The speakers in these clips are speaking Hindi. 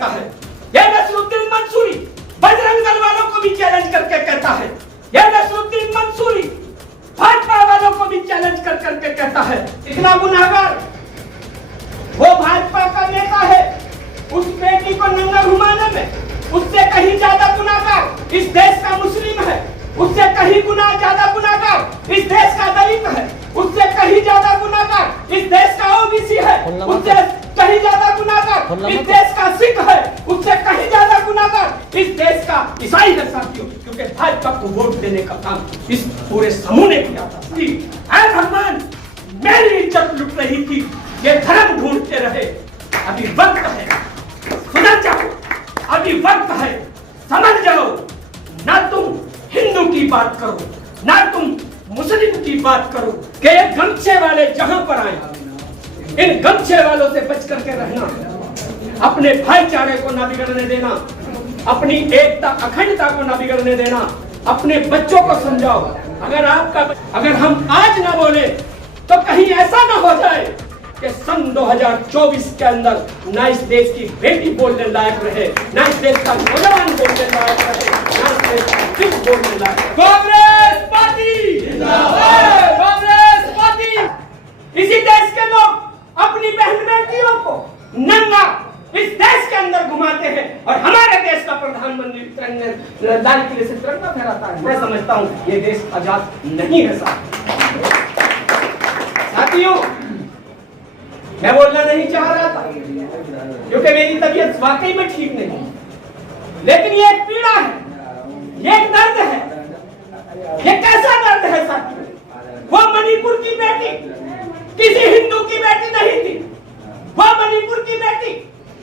कहता है। ये नसरुद्दीन मंसूरी बजरंग दल वालों को भी चैलेंज करके कहता है। ये नसरुद्दीन मंसूरी भाजपा वालों को भी चैलेंज कर करके कहता है, इतना गुनाहगार वो भाजपा का नेता है, उस बेटी को नंगा घुमाने में उससे कहीं ज्यादा गुनाहगार इस देश का मुस्लिम है, उससे कहीं गुना ज्यादा गुनाहगार इस देश का दलित है, उससे कहीं ज्यादा गुनाहगार इस देश का ओबीसी है, उससे कहीं ज्यादा गुनाहगार इस देश का सिख है, उससे कहीं ज्यादा गुनाहगार इस देश का ईसाई है साथियों। क्योंकि भाजपा को वोट देने का काम इस पूरे समूह ने किया था। ऐ भगवान, मेरी इज्जत लुट रही थी, ये धर्म ढूंढते रहे। अभी वक्त है, सुधर जाओ, अभी वक्त है, समझ जाओ। ना तुम हिंदू की बात करो, ना तुम मुस्लिम की बात करो कि ये गमछे वाले जहां पर आए, इन गमछे वालों से बच करके रहना, अपने भाईचारे को ना बिगड़ने देना, अपनी एकता अखंडता को ना बिगड़ने देना, अपने बच्चों को समझाओ। अगर हम आज ना बोले तो कहीं ऐसा ना हो जाए कि सन 2024 के अंदर ना इस देश की बेटी बोलने लायक रहे, ना इस देश का नौजवान बोलने लायक रहे, ना इस देश का सिख बोलने लायक। कांग्रेस पार्टी जिंदाबाद, कांग्रेस पार्टी। इसी देश के लोग अपनी बहन बेटियों को नंगा इस देश के अंदर घुमाते हैं और हमारे देश का प्रधानमंत्री तिरंगे लाल किले से तिरंगा फहराता है। मैं समझता हूँ ये देश आजाद नहीं है साथियों। मैं बोलना नहीं चाह रहा था क्योंकि मेरी तबीयत वाकई में ठीक नहीं, लेकिन ये एक पीड़ा है, ये एक दर्द है। ये कैसा दर्द है साथियों? वो मणिपुर की बेटी किसी हिंदू की बेटी नहीं थी, वो मणिपुर की बेटी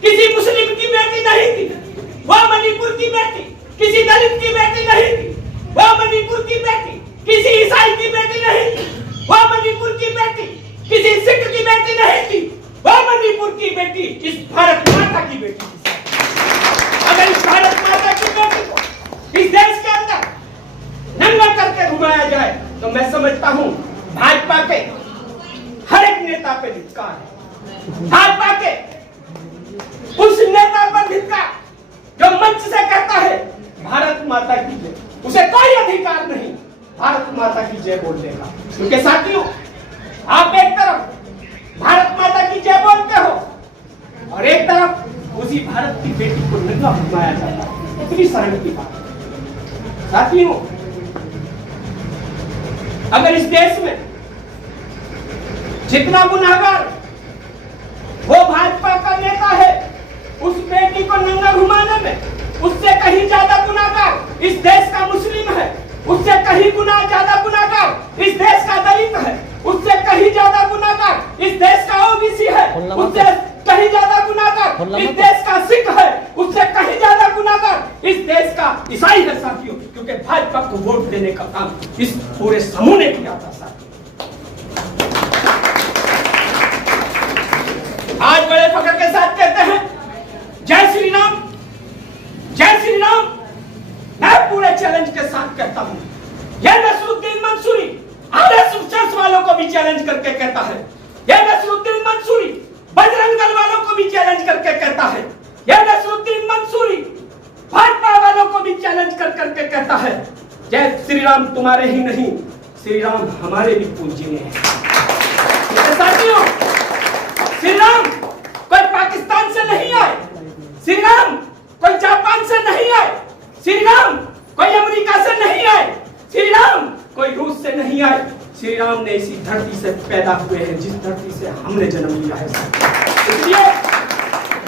किसी मुस्लिम की बेटी नहीं थी, वो मणिपुर की बेटी किसी दलित की बेटी नहीं थी, वो मणिपुर की बेटी किसी ईसाई की बेटी नहीं थी, वो मणिपुर की बेटी किसी सिख की बेटी नहीं थी, वो मणिपुर की बेटी इस भारत माता की बेटी थी। अगर इस भारत माता की बेटी को इस देश के अंदर नंगा करके घुमाया जाए तो मैं समझता हूं भाजपा के हर एक नेता पे धिक्कार है। भाजपा के उस नेता पर धिक्कार जो मंच से कहता है भारत माता की जय, उसे कोई अधिकार नहीं भारत माता की जय बोलने का। क्योंकि साथियों, आप एक तरफ भारत माता की जय बोलते हो और एक तरफ उसी भारत की बेटी को नंगा घुमाया जाता है। कितनी शर्म की बात है साथियों। अगर इस देश में जितना गुनाहगार वो भाजपा का नेता है, उस बेटी को नंगा घुमाने में उससे कहीं ज्यादा गुनाहगार इस देश का मुस्लिम है, उससे कहीं गुना ज्यादा गुनाहगार इस देश का दलित है, उससे कहीं ज्यादा गुनाहगार इस देश का ओबीसी है, उससे कहीं ज्यादा गुनाहगार इस देश का सिख है, उससे कहीं ज्यादा गुनाहगार इस देश का ईसाई है साथियों। क्योंकि भाजपा को वोट देने का काम इस पूरे समूह ने किया था साथियों। आज बड़े फख्र के साथ कहते हैं जय श्री राम, जय श्री राम। मैं पूरे चैलेंज के साथ कहता हूं, यह नसरुद्दीन मंसूरी आरएसएस वालों को भी चैलेंज करके कहता है, यह नसरुद्दीन मंसूरी बजरंग दल वालों को भी चैलेंज करके कहता है, यह नसरुद्दीन मंसूरी भाजपा वालों को भी चैलेंज कर करके कहता है जय श्री राम तुम्हारे ही नहीं, श्री राम हमारे भी पूजनीय हैं। साथियों, श्री राम कोई पाकिस्तान से नहीं आए, श्री राम कोई जापान से नहीं आए, श्री राम कोई अमेरिका से नहीं आए, श्री राम कोई रूस से नहीं आए। श्री राम ने इसी धरती से पैदा हुए हैं जिस धरती से हमने जन्म लिया है। इसलिए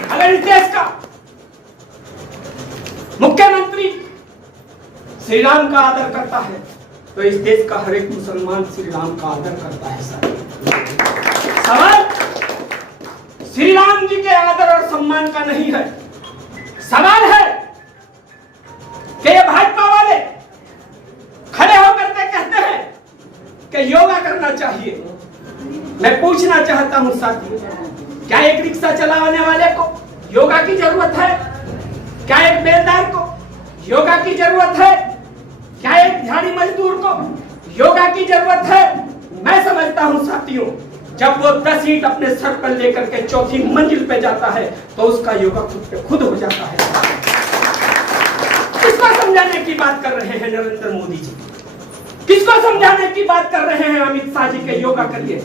अगर इस देश का मुख्यमंत्री श्री राम का आदर करता है तो इस देश का हर एक मुसलमान श्री राम का आदर करता है। सवाल श्री राम जी के आदर और सम्मान का नहीं है, सवाल है कि ये भाजपा वाले खड़े होकर के कहते हैं कि योगा करना चाहिए। मैं पूछना चाहता हूं साथियों, क्या एक रिक्शा चलाने वाले को योगा की जरूरत है? क्या एक बेलदार को योगा की जरूरत है? क्या एक दिहाड़ी मजदूर को योगा की जरूरत है? मैं समझता हूं साथियों, जब वो 10 ईंट अपने सर पर लेकर के चौथी मंजिल पे जाता है तो उसका योगा खुद पे खुद हो जाता है। किसको समझाने की बात कर रहे हैं नरेंद्र मोदी जी? किसको समझाने की बात कर रहे हैं अमित शाह जी के योगा करिए?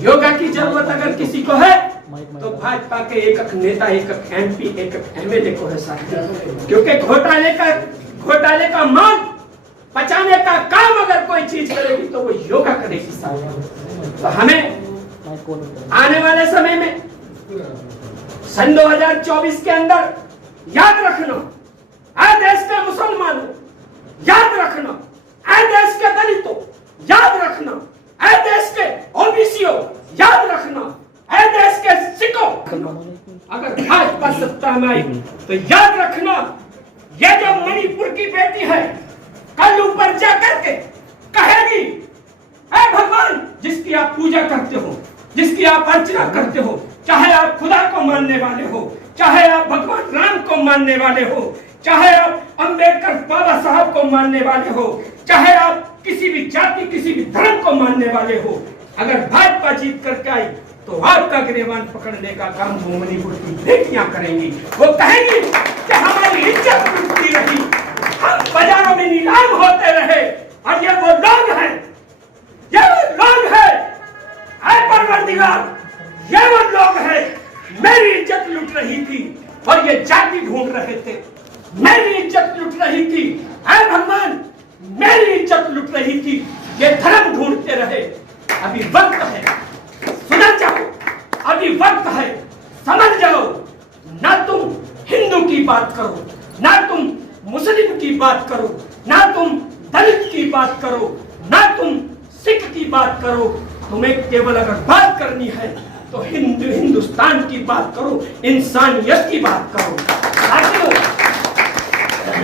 योगा की जरूरत अगर किसी को है तो भाजपा के एक नेता, एक MP, एक MLA को है साथी। क्योंकि घोटाले का माल पचाने का काम अगर कोई चीज करेगी तो वो योगा करेगी साथी। तो हमें आने वाले समय में सन 2024 के अंदर याद रखना, आए देश के मुसलमानों याद रखना, आए देश के दलितों याद रखना, आए देश के OBC याद रखना, आए देश के सिखों अगर भाजपा सत्ता में आई तो याद रखना, ये जो मणिपुर की बेटी है कल ऊपर जाकर के कहेगी, ऐ भगवान जिसकी आप पूजा करते हो, जिसकी आप अर्चना करते हो, चाहे आप खुदा को मानने वाले हो, चाहे आप भगवान राम को मानने वाले हो, चाहे आप अंबेडकर बाबा साहब को मानने वाले हो, चाहे आप किसी भी जाति किसी भी धर्म को मानने वाले हो, अगर भाजपा जीत करके आई तो आपका गिरेबान पकड़ने का काम वो मणिपुर की बेटियां करेंगी। वो कहेंगी कि हमारी इज्जत लुटती रही, हम बाजारों में नीलाम होते रहे और ये वो लोग हैं, ये वो लोग हैं, ऐ परवरदिगार ये वो लोग हैं, मेरी इज्जत लुट रही थी और ये जाति ढूंढ रहे थे, मेरी इज्जत लुट रही थी, ऐ भगवान मेरी इज्जत लुट रही थी, ये धर्म ढूंढते रहे। अभी वक्त है, सुधर जाओ, अभी वक्त है, समझ जाओ। ना तुम हिंदू की बात करो, ना तुम मुस्लिम की बात करो, ना तुम दलित की बात करो, ना तुम सिख की बात करो। तुम्हें केवल अगर बात करनी है तो हिंदुस्तान की बात करो, इंसानियत की बात करो। साथियों,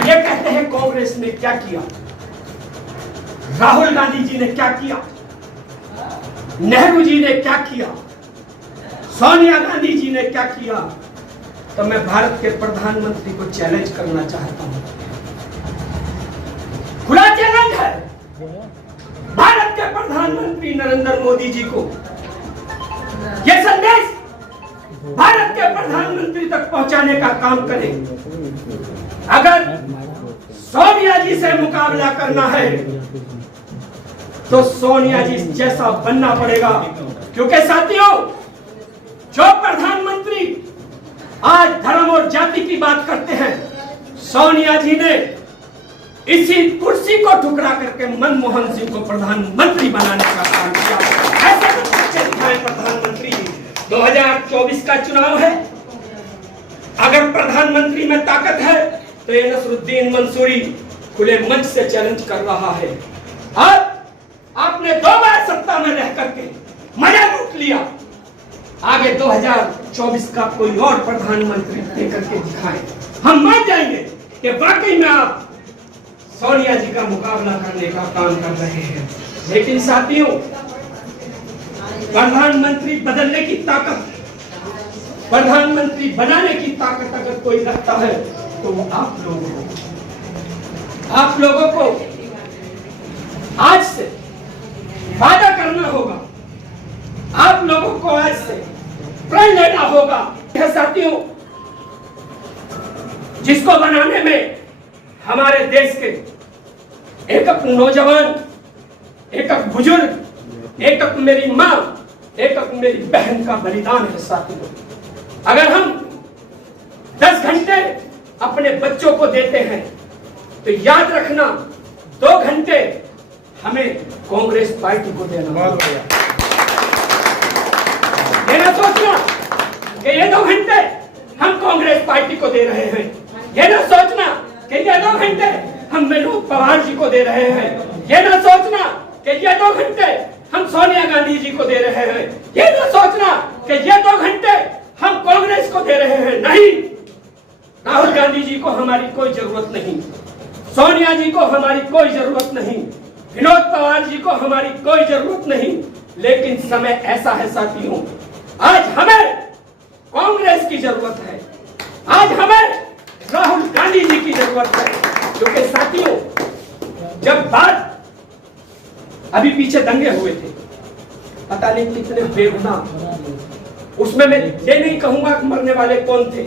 ये कहते हैं कांग्रेस ने क्या किया, राहुल गांधी जी ने क्या किया, नेहरू जी ने क्या किया, सोनिया गांधी जी ने क्या किया, तो मैं भारत के प्रधानमंत्री को चैलेंज करना चाहता हूं। खुला चैलेंज है भारत के प्रधानमंत्री नरेंद्र मोदी जी को। यह संदेश भारत के प्रधानमंत्री तक पहुंचाने का काम करें। अगर सोनिया जी से मुकाबला करना है तो सोनिया जी जैसा बनना पड़ेगा। क्योंकि साथियों, जो प्रधानमंत्री आज धर्म और जाति की बात करते हैं, सोनिया जी ने इसी कुर्सी को ठुकरा करके मनमोहन सिंह को प्रधानमंत्री बनाने का काम किया। ऐसे प्रधानमंत्री 2024 का चुनाव है, अगर प्रधानमंत्री में ताकत है तो ये नसरुद्दीन मंसूरी खुले मंच से चैलेंज कर रहा है। अब आपने 2 बार सत्ता में रह करके मजा लूट लिया, आगे 2024 का कोई और प्रधानमंत्री देकर के दिखाएं, हम मान जाएंगे कि वाकई में आप सोनिया जी का मुकाबला करने का काम कर रहे हैं। लेकिन साथियों, प्रधानमंत्री बदलने की ताकत, प्रधानमंत्री बनाने की ताकत अगर कोई रखता है तो वो आप लोगों को आज से वादा करना होगा, आप लोगों को आज से प्रण लेना होगा। साथियों, जिसको बनाने में हमारे देश के एक नौजवान, एक बुजुर्ग, एक मेरी माँ, एक मेरी बहन का बलिदान है। साथियों, अगर हम 10 घंटे अपने बच्चों को देते हैं तो याद रखना 2 घंटे हमें कांग्रेस पार्टी को देना होगा। ये ना सोचना कि ये 2 घंटे हम कांग्रेस पार्टी को दे रहे हैं, ये ना सोचना कि ये 2 घंटे हम विनोद पवार जी को दे रहे हैं, ये ना सोचना कि ये 2 घंटे हम सोनिया गांधी जी को दे रहे हैं, ये ना सोचना कि ये 2 घंटे हम कांग्रेस को दे रहे हैं। नहीं, राहुल गांधी जी को हमारी कोई जरूरत नहीं, सोनिया जी को हमारी कोई जरूरत नहीं, विनोद पवार जी को हमारी कोई जरूरत नहीं। लेकिन समय ऐसा है साथियों, आज हमें कांग्रेस की जरूरत है, आज हमें राहुल गांधी जी की जरूरत है। क्योंकि साथियों, जब बात अभी पीछे दंगे हुए थे, पता नहीं कितने बेगुनाह। उसमें मैं ये नहीं कहूंगा कि मरने वाले कौन थे,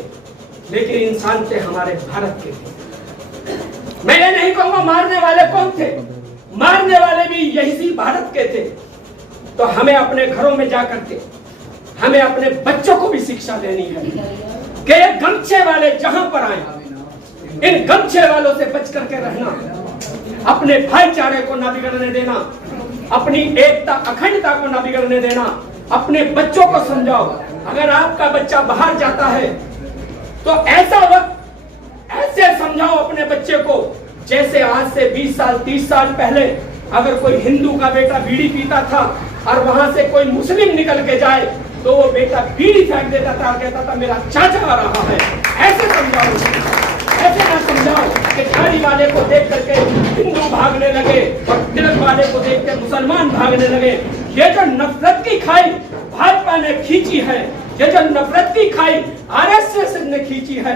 लेकिन इंसान थे, हमारे भारत के थे। मैं ये नहीं कहूंगा मारने वाले कौन थे, मारने वाले भी यही भारत के थे। तो हमें अपने घरों में जाकर के हमें अपने बच्चों को भी शिक्षा देनी है कि ये गमछे वाले जहां पर आए, इन गमछे वालों से बच करके रहना, अपने भाईचारे को ना बिगड़ने देना, अपनी एकता अखंडता को ना बिगड़ने देना। अपने बच्चों को समझाओ, अगर आपका बच्चा बाहर जाता है तो ऐसा वक्त ऐसे समझाओ अपने बच्चे को जैसे आज से 20 साल 30 साल पहले अगर कोई हिंदू का बेटा बीड़ी पीता था और वहां से कोई मुस्लिम निकल के जाए तो वो बेटा बीड़ी फेंक देता था और कहता था मेरा चाचा आ रहा है। ऐसे समझाओ, ऐसे ना समझाओ कि दाढ़ी वाले को देख करके हिंदू भागने लगे और तिलक वाले को देख कर मुसलमान भागने लगे। ये जो नफरत की खाई भाजपा ने खींची है, ये जो नफरत की खाई आरएसएस ने खींची है,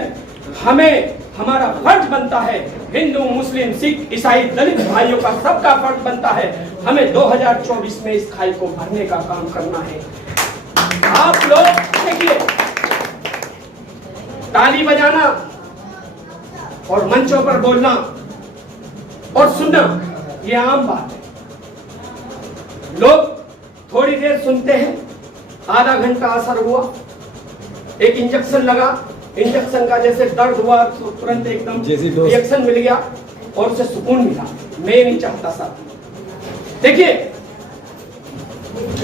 हमें हमारा फर्ज बनता है, हिंदू मुस्लिम सिख ईसाई दलित भाइयों का सबका फर्ज बनता है, हमें 2024 में इस खाई को भरने का काम करना है। आप लोग देखिए, ताली बजाना और मंचों पर बोलना और सुनना ये आम बात है। लोग थोड़ी देर सुनते हैं, आधा घंटा असर हुआ, एक इंजेक्शन लगा, इंजेक्शन का जैसे दर्द हुआ तो तुरंत एकदम रिएक्शन मिल गया और उसे सुकून मिला। मैं ये नहीं चाहता साहब। देखिए,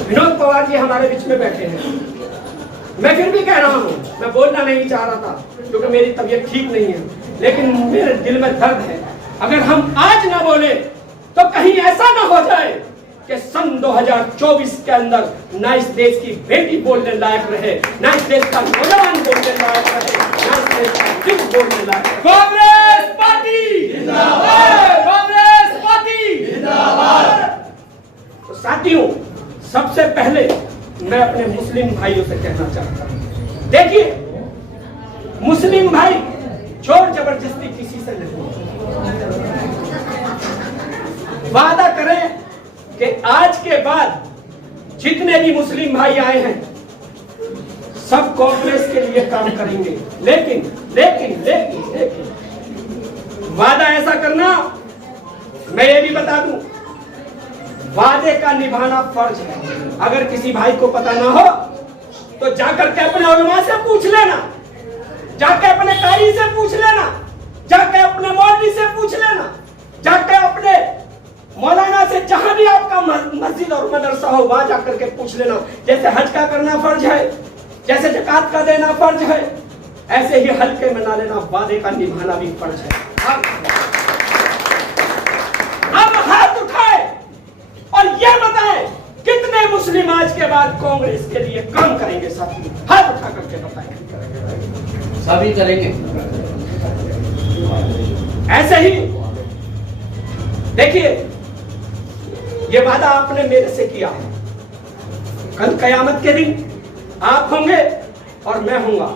विनोद पवार जी हमारे बीच में बैठे हैं, मैं फिर भी कह रहा हूं, मैं बोलना नहीं चाह रहा था क्योंकि मेरी तबीयत ठीक नहीं है, लेकिन मेरे दिल में दर्द है। अगर हम आज ना बोले तो कहीं ऐसा ना हो जाए कि सन 2024 के अंदर ना इस देश की बेटी बोलने लायक रहे, ना इस देश का नौजवान बोलने लायक रहे, ना इस देश का सिख बोलने लायक। कांग्रेस पार्टी जिंदाबाद, कांग्रेस पार्टी जिंदाबाद। तो साथियों, सबसे पहले मैं अपने मुस्लिम भाइयों से कहना चाहता हूं, देखिए मुस्लिम भाई जोर जबरदस्ती किसी से नहीं, वादा करें कि आज के बाद जितने भी मुस्लिम भाई आए हैं सब कांग्रेस के लिए काम करेंगे। लेकिन लेकिन लेकिन लेकिन वादा ऐसा करना, मैं ये भी बता दूं, वादे का निभाना फर्ज है। अगर किसी भाई को पता ना हो तो जाकर के अपने उलमा से पूछ लेना, जाके अपने कारी से पूछ लेना, जाके अपने मौलवी से पूछ लेना, जाके अपने मौलाना से, जहां भी आपका मस्जिद और मदरसा हो वहां जाकर के पूछ लेना। जैसे हज का करना फर्ज है, जैसे ज़कात का देना फर्ज है, ऐसे ही हल्के में ना लेना, वादे का निभाना भी फर्ज है। अब हाथ उठाए और ये बताएं कितने मुस्लिम आज के बाद कांग्रेस के लिए काम करेंगे? साथी हाथ उठा करके बताएं। सभी करेंगे। ऐसे ही देखिए, ये वादा आपने मेरे से किया है, कल कयामत के दिन आप होंगे और मैं होऊंगा,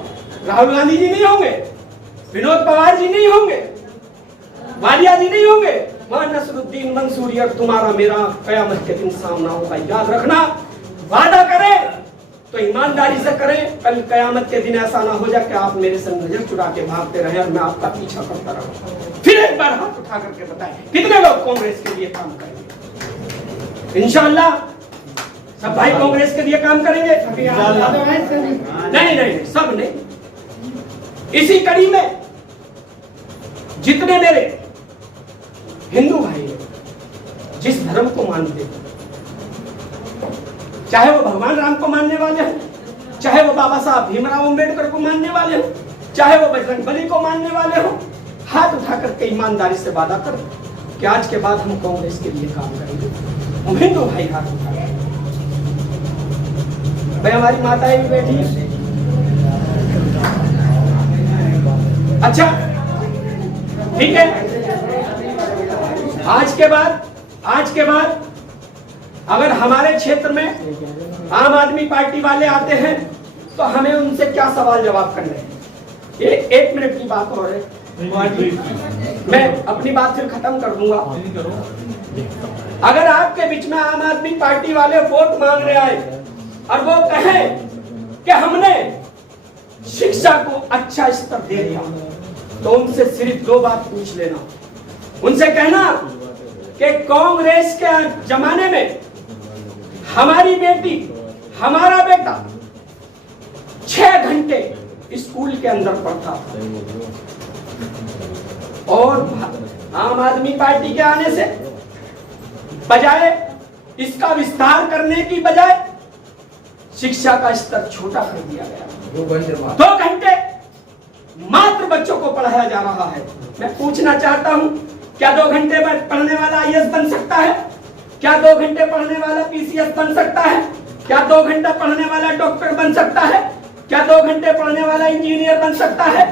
राहुल गांधी जी नहीं होंगे, विनोद पवार जी नहीं होंगे, वालिया जी नहीं होंगे, वहां नसरुद्दीन मंसूरी और तुम्हारा मेरा कयामत के दिन सामना होगा। याद रखना, वादा करें तो ईमानदारी से करें, कल कयामत के दिन ऐसा ना हो जाए कि आप मेरे से नजर चुरा के भागते रहे और मैं आपका पीछा करता रहूं। फिर एक बार हाथ उठा करके बताएं कितने लोग कांग्रेस के लिए काम करेंगे? इंशाअल्लाह सब भाई कांग्रेस के लिए काम करेंगे। नहीं नहीं, सब नहीं। इसी कड़ी में जितने मेरे हिंदू भाई जिस धर्म को मानते हैं, चाहे वो भगवान राम को मानने वाले हो, चाहे वो बाबा साहब भीमराव अंबेडकर को मानने वाले हो, चाहे वो बजरंगबली को मानने वाले हो, हाथ उठा करके ईमानदारी से वादा करो कि आज के बाद हम कांग्रेस के लिए काम करेंगे। हम हिंदू भाई हाथ उठा रहे हैं। भाई हमारी माताएं भी बैठी है। अच्छा ठीक है, आज के बाद अगर हमारे क्षेत्र में आम आदमी पार्टी वाले आते हैं तो हमें उनसे क्या सवाल जवाब करने हैं? ये 1 मिनट की बात और है, मैं अपनी बात फिर खत्म कर दूंगा। अगर आपके बीच में आम आदमी पार्टी वाले वोट मांगने आए और वो कहें कि हमने शिक्षा को अच्छा स्तर दे दिया, तो उनसे सिर्फ दो बात पूछ लेना। उनसे कहना कि कांग्रेस के जमाने में हमारी बेटी, हमारा बेटा 6 घंटे स्कूल के अंदर पढ़ता था, और आम आदमी पार्टी के आने से बजाय इसका विस्तार करने की बजाय शिक्षा का स्तर छोटा कर दिया गया। 2 घंटे मात्र बच्चों को पढ़ाया जा रहा है। मैं पूछना चाहता हूं, क्या 2 घंटे पढ़ने वाला आईएएस बन सकता है? क्या 2 घंटे पढ़ने वाला पीसीएस बन सकता है? क्या 2 घंटा पढ़ने वाला डॉक्टर बन सकता है? क्या 2 घंटे पढ़ने वाला इंजीनियर बन सकता है?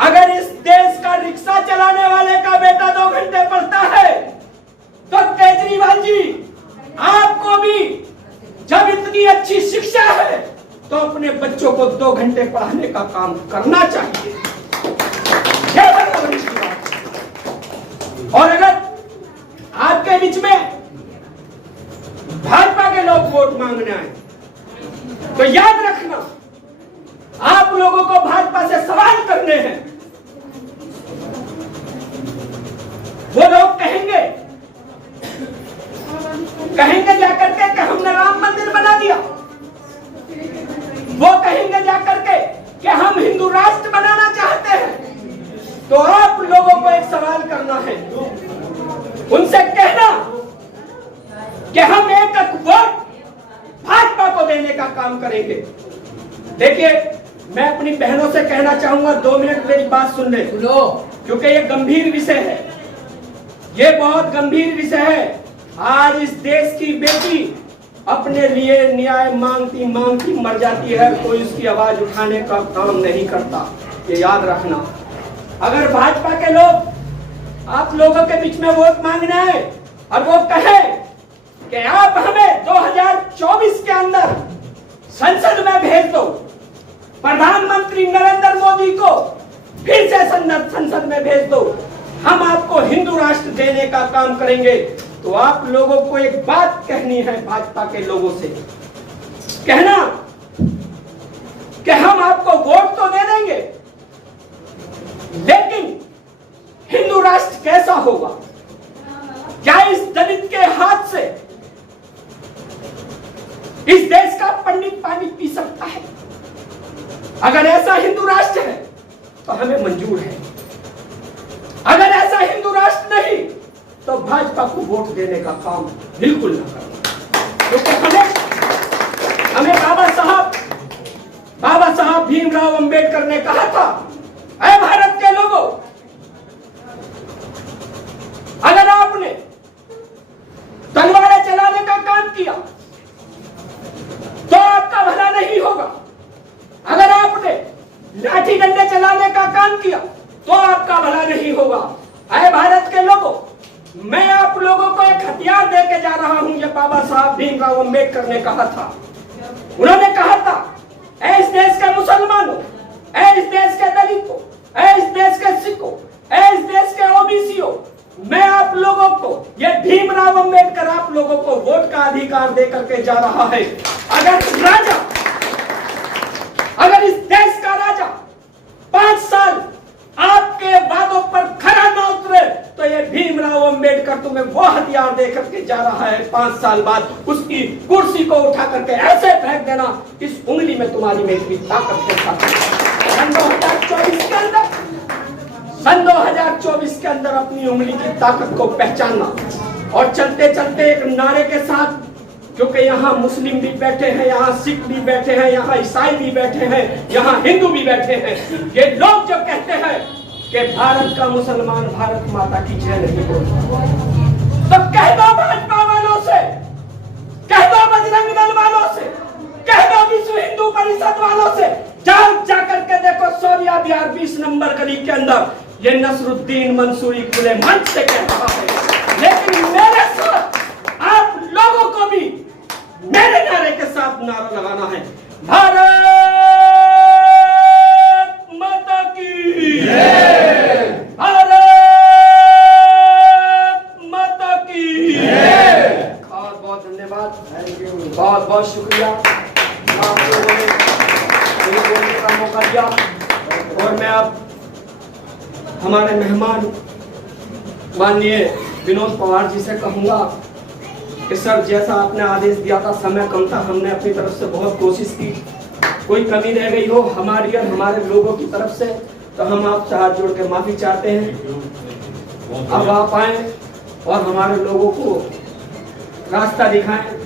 अगर इस देश का रिक्शा चलाने वाले का बेटा 2 घंटे पढ़ता है, तो केजरीवाल जी आपको भी जब इतनी अच्छी शिक्षा है तो अपने बच्चों को 2 घंटे पढ़ाने का काम करना चाहिए। और अगर आपके बीच में भाजपा के लोग वोट मांगने आए, तो याद रखना, आप लोगों को भाजपा से सवाल करने हैं। वो लोग कहेंगे जाकर के कि हमने राम मंदिर बना दिया। वो कहेंगे जाकर के कि हम हिंदू राष्ट्र बनाना चाहते हैं। तो आप लोगों को एक सवाल करना है, उनसे कहना कि हम एक वोट भाजपा को देने का काम करेंगे। देखिए, मैं अपनी बहनों से कहना चाहूंगा, 2 मिनट मेरी बात सुन ले, क्योंकि ये गंभीर विषय है, ये बहुत गंभीर विषय है। आज इस देश की बेटी अपने लिए न्याय मांगती मांगती मर जाती है, कोई उसकी आवाज उठाने का काम नहीं करता। ये याद रखना। अगर भाजपा के लोग आप लोगों के बीच में वोट मांगना है और वो कहे कि आप हमें 2024 के अंदर संसद में भेज दो, प्रधानमंत्री नरेंद्र मोदी को फिर से संसद में भेज दो, हम आपको हिंदू राष्ट्र देने का काम करेंगे, तो आप लोगों को एक बात कहनी है भाजपा के लोगों से, कहना कि हम आपको वोट तो दे देंगे, लेकिन हिंदू राष्ट्र कैसा होगा? क्या इस दलित के हाथ से इस देश का पंडित पानी पी सकता है? अगर ऐसा हिंदू राष्ट्र है तो हमें मंजूर है। अगर ऐसा हिंदू राष्ट्र नहीं, तो भाजपा को वोट देने का काम बिल्कुल ना करना। क्योंकि हमें बाबा साहब भीमराव अंबेडकर ने कहा था, ऐ भारत के लोगों, अगर आपने तलवारें चलाने का काम किया तो आपका भला नहीं होगा। अगर आपने लाठी डंडे चलाने का काम किया तो आपका भला नहीं होगा। ऐ भारत के लोगों, मैं आप लोगों को एक हथियार देके जा रहा हूं। ये बाबा साहब भीमराव अंबेडकर ने कहा था। उन्होंने कहा था, ऐ इस देश के मुसलमानों, ऐ इस देश के दलितों, ऐ इस देश के सिखों, ऐ इस देश के ओबीसीओ, मैं आप लोगों को, ये भीमराव अंबेडकर आप लोगों को वोट का अधिकार देकर के जा रहा है। अगर इस देश का राजा 5 साल आपके वादों पर खरा न उतरे, तो ये भीमराव अंबेडकर तुम्हें वो हथियार देकर के जा रहा है। 5 साल बाद उसकी कुर्सी को उठा करके ऐसे फेंक देना, इस उंगली में तुम्हारी में इतनी ताकत के साथ। सन 2024 के अंदर अपनी उंगली की ताकत को पहचानना, और चलते चलते एक नारे के साथ, क्योंकि यहाँ मुस्लिम भी बैठे हैं, यहाँ सिख भी बैठे हैं, यहाँ ईसाई भी बैठे हैं, यहाँ हिंदू भी बैठे हैं। ये लोग जो कहते हैं कि भारत का मुसलमान भारत माता की जय नहीं बोलता, तो कह दो भाजपा वालों से, कह दो बजरंग दल वालों से, कह दो विश्व हिंदू परिषद वालों से, जाकर के देखो सोनिया बिहार 20 नंबर गली के अंदर ये नसरुद्दीन मंसूरी खुले मंच से कह रहा है। लेकिन मेरे साथ आप लोगों को भी मेरे नारे के साथ नारा लगाना है, भारत माता की जय, भारत माता की जय। आप लोगों ने मुझे बोलने का मौका दिया। और मैं अब हमारे मेहमान माननीय विनोद पवार जी से कहूँगा कि सर, जैसा आपने आदेश दिया था, समय कम था, हमने अपनी तरफ से बहुत कोशिश की, कोई कमी रह गई हो हमारी और हमारे लोगों की तरफ से तो हम आपसे हाथ जोड़ के माफी चाहते हैं। अब आप आए और हमारे लोगों को रास्ता दिखाएं।